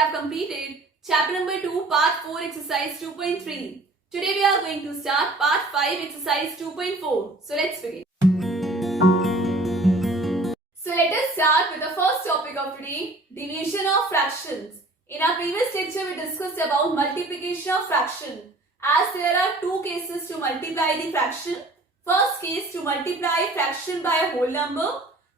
have completed chapter number 2, part 4, exercise 2.3. Today we are going to start part 5, exercise 2.4. So let's begin. So let us start with the first topic of today, division of fractions. In our previous lecture, we discussed about multiplication of fraction. As there are two cases to multiply the fraction. First case to multiply fraction by a whole number.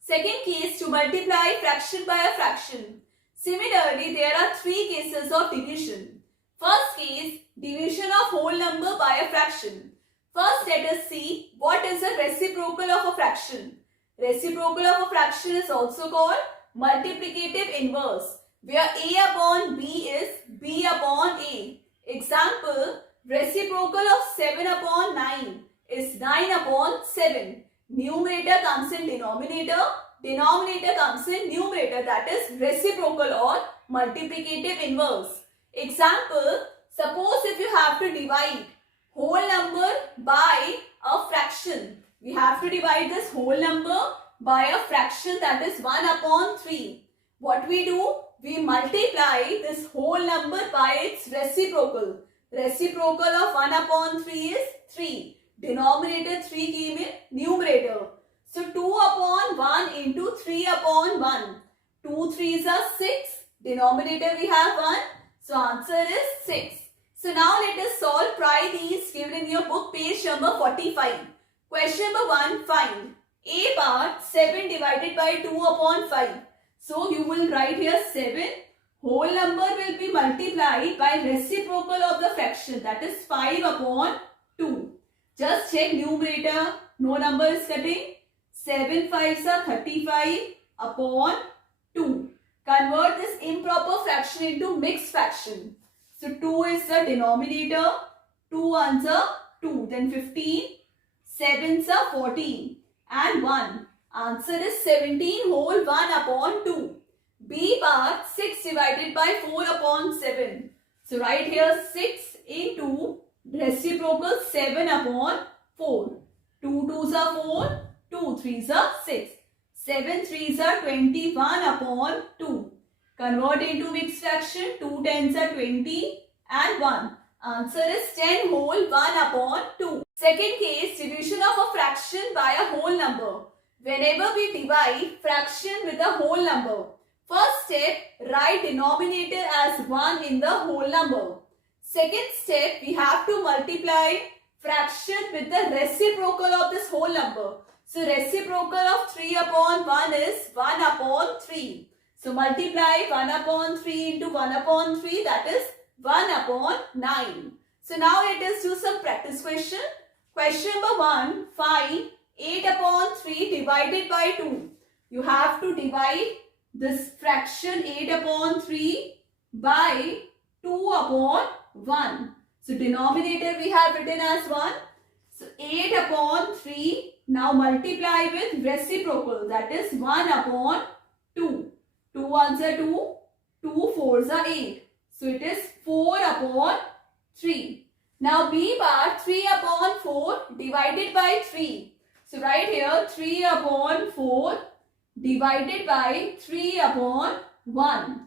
Second case to multiply fraction by a fraction. Similarly, there are three cases of division. First case, division of whole number by a fraction. First, let us see what is the reciprocal of a fraction. Reciprocal of a fraction is also called multiplicative inverse, where A upon B is B upon A. Example, reciprocal of 7 upon 9 is 9 upon 7. Numerator comes in denominator, denominator comes in numerator, that is reciprocal or multiplicative inverse. Example, suppose if you have to divide whole number by a fraction. We have to divide this whole number by a fraction, that is 1 upon 3. What we do? We multiply this whole number by its reciprocal. Reciprocal of 1 upon 3 is 3. Denominator 3 came in numerator. So 2 upon 1 into 3 upon 1. 2 3s are 6. Denominator we have 1. So answer is 6. So now let us solve. Try these given in your book, page number 45. Question number 1, find A part 7 divided by 2 upon 5. So you will write here 7. Whole number will be multiplied by reciprocal of the fraction, that is 5 upon 2. Just check numerator, no number is cutting. 7 5s are 35 upon 2. Convert this improper fraction into mixed fraction. So 2 is the denominator, 2 1s are 2, then 15, 7s are 14 and 1. Answer is 17 whole 1 upon 2. B part 6 divided by 4 upon 7. So write here 6 into reciprocal 7 upon 4. 2 2s are 4, 2 3s are 6. 7 3s are 21 upon 2. Convert into mixed fraction. 2 10s are 20 and 1. Answer is 10 whole 1 upon 2. Second case, division of a fraction by a whole number. Whenever we divide fraction with a whole number, first step, write denominator as 1 in the whole number. Second step, we have to multiply fraction with the reciprocal of this whole number. So reciprocal of 3 upon 1 is 1 upon 3. So multiply 1 upon 3 into 1 upon 3, that is 1 upon 9. So now let us do some practice question. Question number 1, find 8 upon 3 divided by 2. You have to divide this fraction 8 upon 3 by 2 upon 1. So denominator we have written as 1. So 8 upon 3 now multiply with reciprocal, that is 1 upon 2. 2 1s are 2, 2 4s are 8. So it is 4 upon 3. Now B part 3 upon 4 divided by 3. So write here 3 upon 4 divided by 3 upon 1.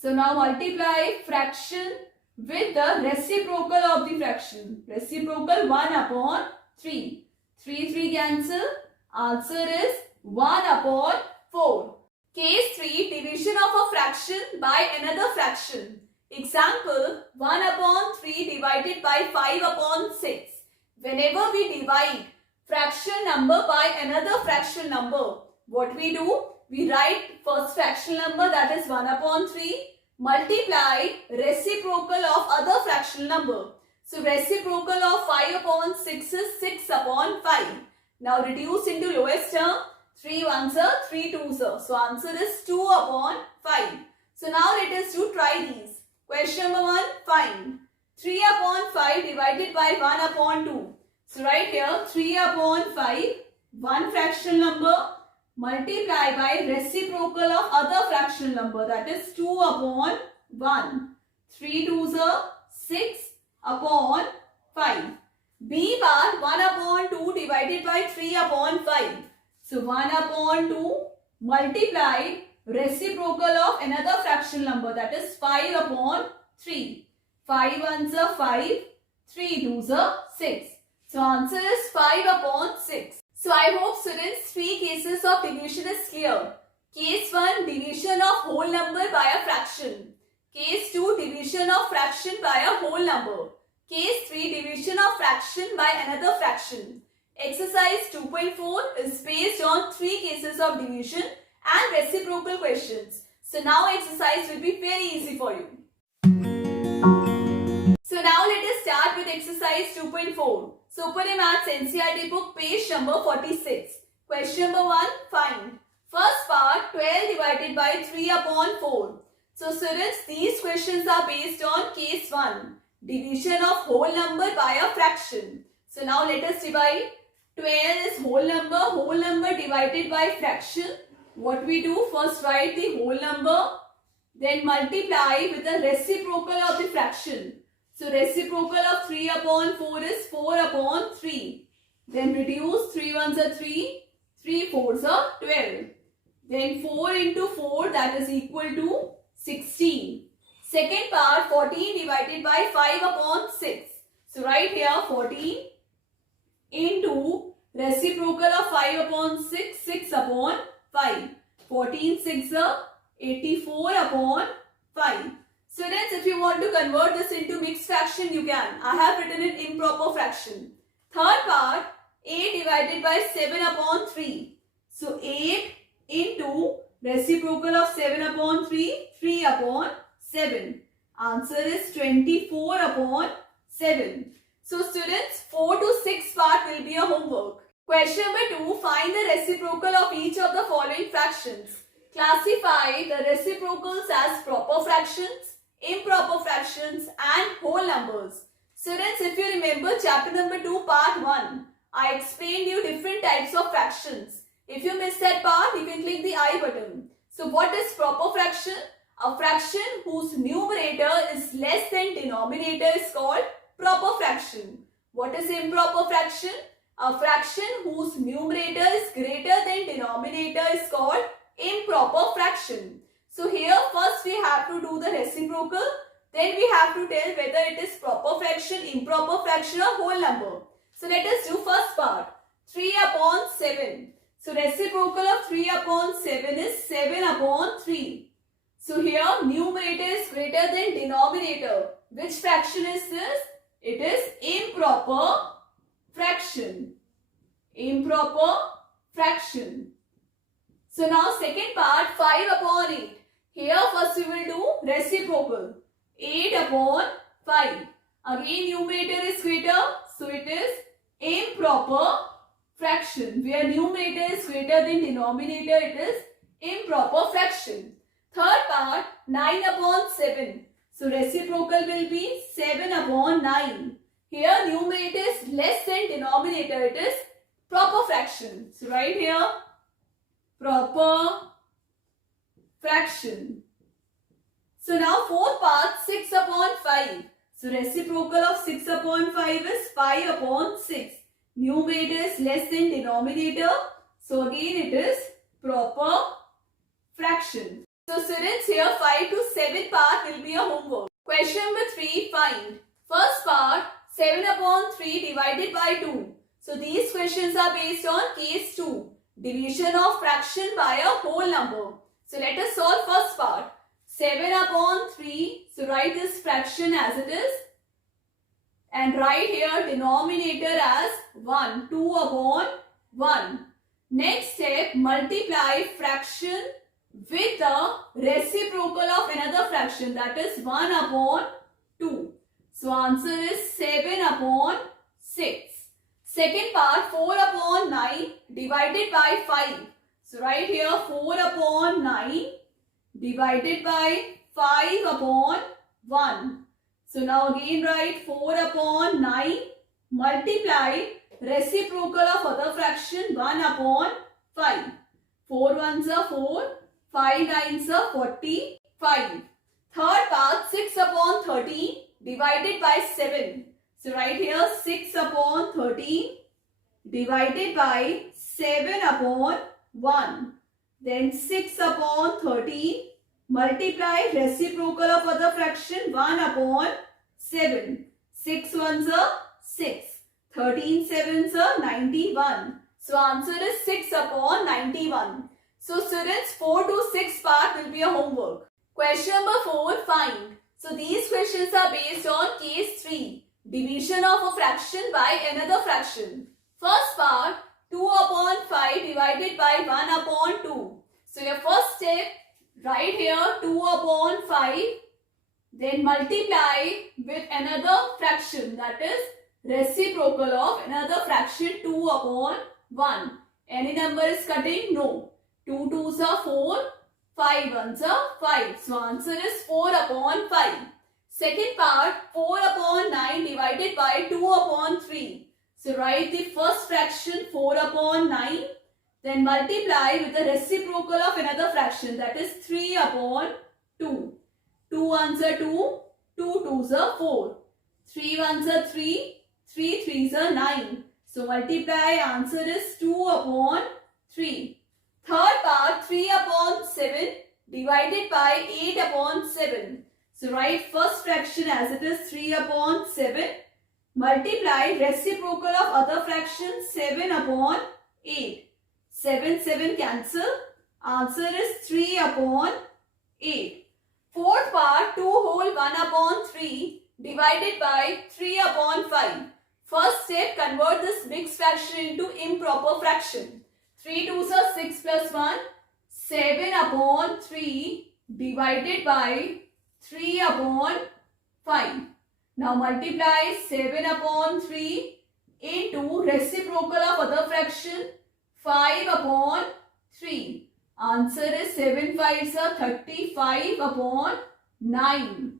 So now multiply fraction with the reciprocal of the fraction. Reciprocal 1 upon 3. 3 3 cancel. Answer is 1 upon 4. Case 3, division of a fraction by another fraction. Example, 1 upon 3 divided by 5 upon 6. Whenever we divide fraction number by another fraction number, what we do? We write first fraction number, that is 1 upon 3, multiply reciprocal of other fraction number. So reciprocal of 5 upon 6 is 6 upon 5. Now reduce into lowest term. 3 1s are 3 2s are. So answer is 2 upon 5. So now let us do try these. Question number 1, find 3 upon 5 divided by 1 upon 2. So write here 3 upon 5, one fraction number, multiply by reciprocal of other fraction number, that is 2 upon 1. 3 2s are 6 upon 5. B part 1 upon 2 divided by 3 upon 5. So 1 upon 2 multiply reciprocal of another fractional number, that is 5 upon 3. 5 ones are 5, 3 twos are 6. So answer is 5 upon 6. So I hope students, 3 cases of division is clear. Case 1, division of whole number by a fraction. Case 2, division of fraction by a whole number. Case 3, division of fraction by another fraction. Exercise 2.4 is based on 3 cases of division and reciprocal questions. So now exercise will be very easy for you. So now let us start with exercise 2.4. Super Maths NCERT book, page number 46. Question number 1, find. First part, 12 divided by 3 upon 4. So students, these questions are based on case 1, division of whole number by a fraction. So now let us divide. 12 is whole number divided by fraction. What we do, first write the whole number, then multiply with the reciprocal of the fraction. So reciprocal of 3 upon 4 is 4 upon 3. Then reduce, 3 ones are 3, 3 fours are 12. Then 4 into 4, that is equal to 16. Second part, 14 divided by 5 upon 6. So write here 14 into reciprocal of 5 upon 6, 6 upon 5. 14 6 are 84 upon 5. Students, if you want to convert this into mixed fraction, you can. I have written it improper fraction. Third part, 8 divided by 7 upon 3. So 8 into reciprocal of 7 upon 3, 3 upon 7. Answer is 24 upon 7. So students, 4 to 6 part will be a homework. Question number 2, find the reciprocal of each of the following fractions. Classify the reciprocals as proper fractions, improper fractions and whole numbers. Students, if you remember chapter number 2 part 1, I explained you different types of fractions. If you missed that part, you can click the I button. So what is proper fraction? A fraction whose numerator is less than denominator is called proper fraction. What is improper fraction? A fraction whose numerator is greater than denominator is called improper fraction. So here first we have to do the reciprocal, then we have to tell whether it is proper fraction, improper fraction or whole number. So let us do first part, 3 upon 7. So reciprocal of 3 upon 7 is 7 upon 3. So here numerator is greater than denominator. Which fraction is this? It is improper fraction. Improper fraction. So now second part, 5 upon 8. Here first we will do reciprocal. 8 upon 5. Again numerator is greater. So it is improper fraction. Where numerator is greater than denominator, it is improper fraction. Third part, 9 upon 7. So reciprocal will be 7 upon 9. Here numerator is less than denominator, it is proper fraction. So right here, proper fraction. So now fourth part, 6 upon 5. So reciprocal of 6 upon 5 is 5 upon 6. Numerator is less than denominator. So again it is proper fraction. So students, here 5 to 7 part will be a homework. Question number 3, find. First part, 7 upon 3 divided by 2. So these questions are based on case 2, division of fraction by a whole number. So let us solve first part. 7 upon 3. So write this fraction as it is. And write here denominator as 1. 2 upon 1. Next step, multiply fraction with the reciprocal of another fraction, that is 1 upon 2. So answer is 7 upon 6. Second part, 4 upon 9 divided by 5. So write here 4 upon 9 divided by 5 upon 1. So now again write 4 upon 9 multiply reciprocal of other fraction 1 upon 5. 4 ones are 4, 5 nines are 45. Third part, 6 upon 13 divided by 7. So write here 6 upon 13 divided by 7 upon 1. then 6 upon 13, multiply reciprocal of other fraction 1 upon 7. 6 ones are 6. 13 sevens are 91. So answer is 6 upon 91. So students, 4 to 6 part will be a homework. Question number 4, find. So these questions are based on case 3, division of a fraction by another fraction. First part, 2 upon 5 divided by 1 upon 2. So your first step, write here 2 upon 5, then multiply with another fraction, that is reciprocal of another fraction 2 upon 1. Any number is cutting? No. 2 2s are 4, 5 1s are 5. So answer is 4 upon 5. Second part, 4 upon 9 divided by 2 upon 3. So write the first fraction 4 upon 9. Then multiply with the reciprocal of another fraction, that is 3 upon 2. 2 1s are 2, 2 2s are 4. 3 1s are 3, 3 3s are 9. So multiply, answer is 2 upon 3. Third part, 3 upon 7 divided by 8 upon 7. So write first fraction as it is 3 upon 7. Multiply reciprocal of other fraction 7 upon 8. 7 7 cancel. Answer is 3 upon 8. Fourth part, 2 whole 1 upon 3 divided by 3 upon 5. First step, convert this mixed fraction into improper fraction. 3 2s are 6 plus 1. 7 upon 3 divided by 3 upon 5. Now multiply 7 upon 3 into reciprocal of other fraction 5 upon 3. Answer is 7 5s are 35 upon 9.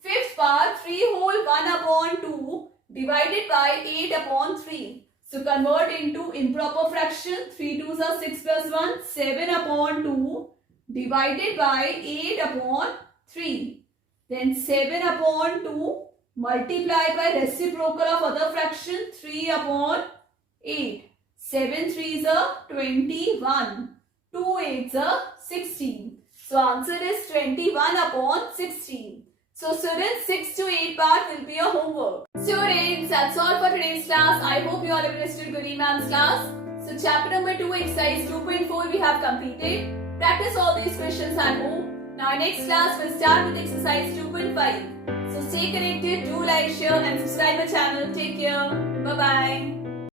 Fifth part, 3 whole 1 upon 2 divided by 8 upon 3. So convert into improper fraction. 3 2s are 6 plus 1. 7 upon 2 divided by 8 upon 3. Then 7 upon 2 multiply by reciprocal of other fraction 3 upon 8. 7 3s are 21. 2 8s are 16. So answer is 21 upon 16. So students, 6 to 8 part will be a homework. Students, that's all for today's class. I hope you all have understood Goody Ma'am's class. So chapter number 2, exercise 2.4 we have completed. Practice all these questions at home. Now next class we'll start with exercise 2.5. So stay connected, do like, share and subscribe my channel. Take care. Bye-bye.